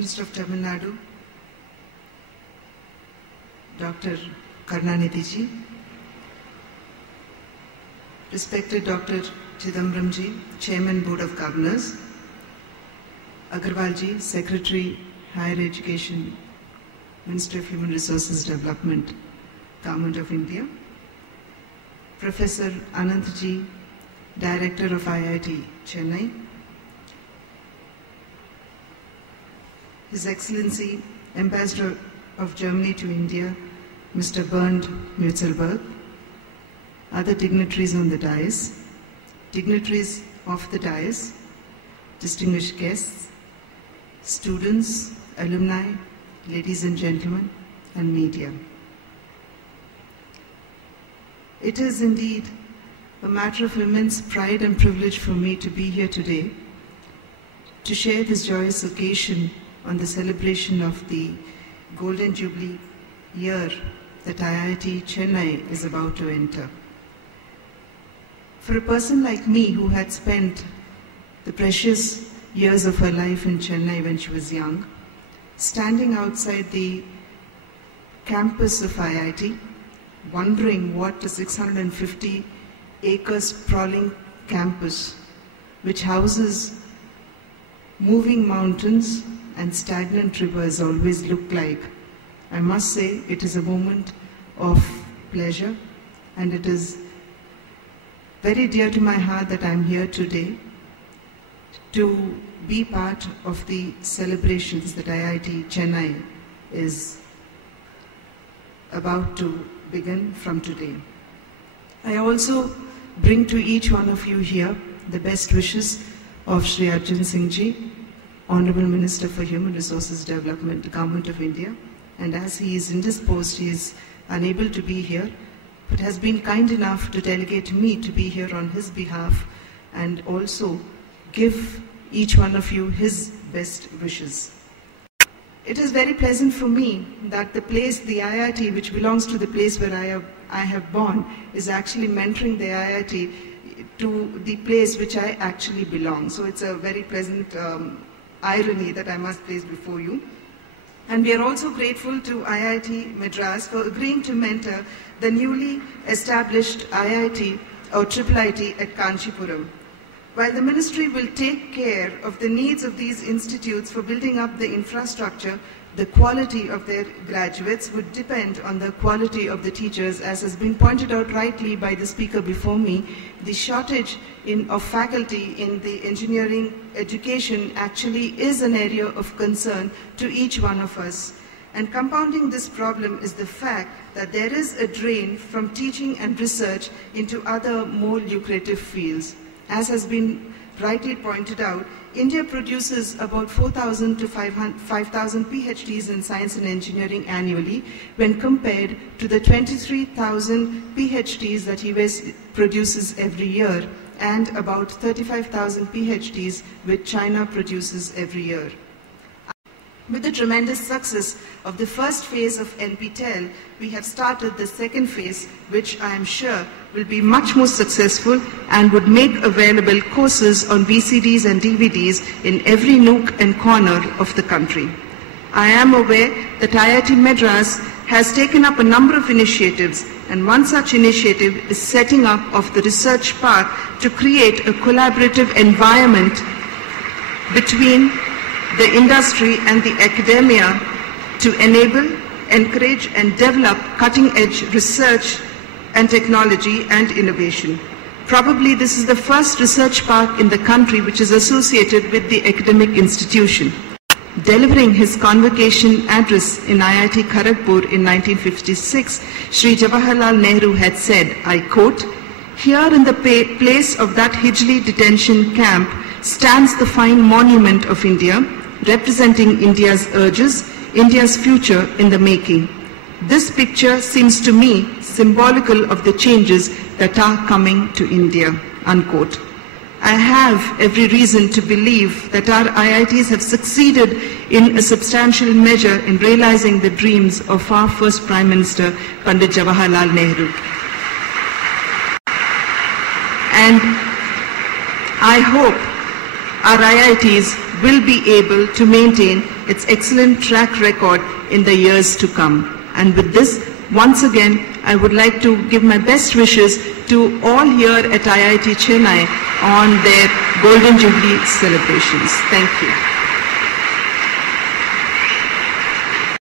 Minister of Tamil Nadu, Dr. Karunanidhi ji, respected Dr. Chidambaram ji, Chairman Board of Governors, Agarwal ji, Secretary, Higher Education, Minister of Human Resources Development, Government of India, Professor Anant ji, Director of IIT, Chennai, His Excellency, Ambassador of Germany to India, Mr. Bernd Mutzelberg, other dignitaries on the dais, dignitaries of the dais, distinguished guests, students, alumni, ladies and gentlemen, and media. It is indeed a matter of immense pride and privilege for me to be here today to share this joyous occasion on the celebration of the Golden Jubilee year that IIT Chennai is about to enter. For a person like me who had spent the precious years of her life in Chennai when she was young, standing outside the campus of IIT, wondering what a 650 acre sprawling campus which houses moving mountains and stagnant rivers always look like, I must say it is a moment of pleasure, and it is very dear to my heart that I am here today to be part of the celebrations that IIT Chennai is about to begin from today. I also bring to each one of you here the best wishes of Shri Arjun Singh ji, Honorable Minister for Human Resources Development, Government of India, and as he is indisposed, he is unable to be here, but has been kind enough to delegate me to be here on his behalf and also give each one of you his best wishes. It is very pleasant for me that the place, the IIT, which belongs to the place where I have born, is actually mentoring the IIT to the place which I actually belong. So it's a very pleasant irony that I must place before you. And we are also grateful to IIT Madras for agreeing to mentor the newly established IIT or IIIT at Kanchipuram. While the ministry will take care of the needs of these institutes for building up the infrastructure, the quality of their graduates would depend on the quality of the teachers. As has been pointed out rightly by the speaker before me, the shortage of faculty in the engineering education actually is an area of concern to each one of us. And compounding this problem is the fact that there is a drain from teaching and research into other more lucrative fields. As has been rightly pointed out, India produces about 4,000 to 5,000 PhDs in science and engineering annually when compared to the 23,000 PhDs that US produces every year and about 35,000 PhDs which China produces every year. With the tremendous success of the first phase of NPTEL, we have started the second phase, which I am sure will be much more successful and would make available courses on VCDs and DVDs in every nook and corner of the country. I am aware that IIT Madras has taken up a number of initiatives, and one such initiative is setting up of the research park to create a collaborative environment between the industry and the academia to enable, encourage and develop cutting-edge research and technology and innovation. Probably this is the first research park in the country which is associated with the academic institution. Delivering his convocation address in IIT Kharagpur in 1956, Shri Jawaharlal Nehru had said, I quote, "Here in the place of that Hijli detention camp stands the fine monument of India, representing India's urges, India's future in the making. This picture seems to me symbolical of the changes that are coming to India," unquote. I have every reason to believe that our IITs have succeeded in a substantial measure in realizing the dreams of our first Prime Minister, Pandit Jawaharlal Nehru. And I hope our IITs will be able to maintain its excellent track record in the years to come. And with this, once again, I would like to give my best wishes to all here at IIT Chennai on their Golden Jubilee celebrations. Thank you.